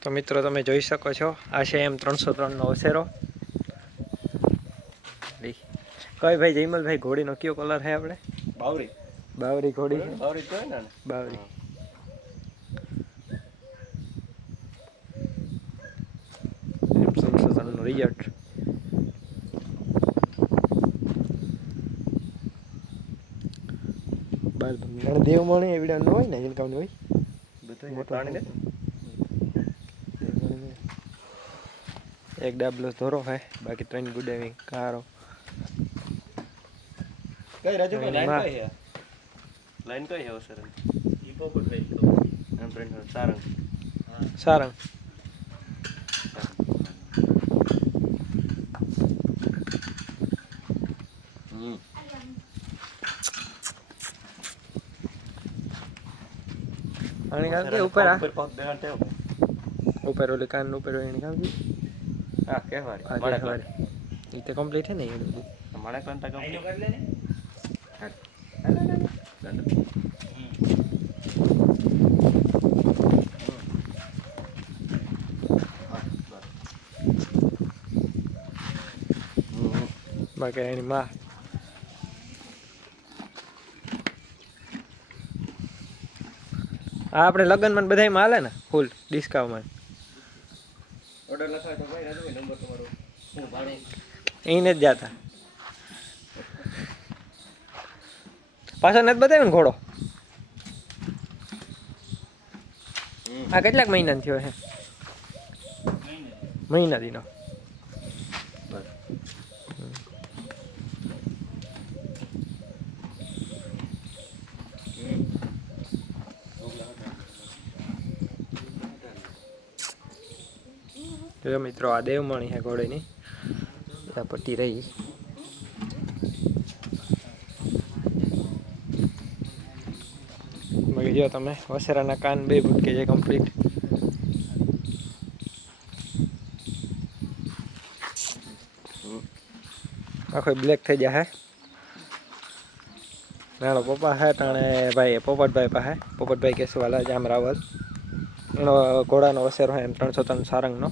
તો મિત્રો તમે જોઈ શકો છો આ છે M303નો વસેરો. કઈ ભાઈ જયમલભાઈ ઘોડીનો કયો કલર છે આપણે? બાવરી. બાવરી ઘોડી. બાવરી કહેવાય ને. બાવરી. M303નો રિઝલ્ટ. બાર દેવ મણે એવડા ન હોય ને ઇનકામ હોય બધું પાણી દે. એક ડાબલો ધોરો હે બાકી ત્રણ ગુડેવી કારો. કઈ રાજુ કે લાઈન કઈ હે? લાઈન કઈ હે સર? ઈ પોપટ ભાઈ તો એમ પ્રિન્ટ સારંગ. સારંગ. આની કામ કે ઉપર આ પગ બેહાડતે હો. ઉપર ઓલી કાન ઉપર એની કામ કે આ કહેવારી આ કહેવારી ઈ તો કમ્પ્લીટ હે ને એ બધું માણે કંટા કમ્પ્લીટ કરી લે ને. બાકી એની માં આપણે લગનમાં બધાયમાં હાલે ને ફૂલ ડિસ્કાઉન્ટ. ઓર્ડર લખાય તો ભાઈ રાજુ નંબર તમારો હું ભાડે એને જ જાતા પાછો નથી બતાવ્યો ને ઘોડો. આ કેટલાક મહિના થયો છે? મહિના દીનો. જો મિત્રો આ દેવમણી છે ઘોડીની આ પટ્ટી રહી. બાકી જો તમે વસેરાના કાન બે ભૂટકે છે કમ્પ્લીટ. આખો બ્લેક થઈ જાય હે. નાનો પપ્પા હે તાણે ભાઈ પોપટભાઈ પાસે પોપટભાઈ કેસવાલા જામ રાવલ એનો ઘોડાનો વસેરો હે M303 સારંગનો.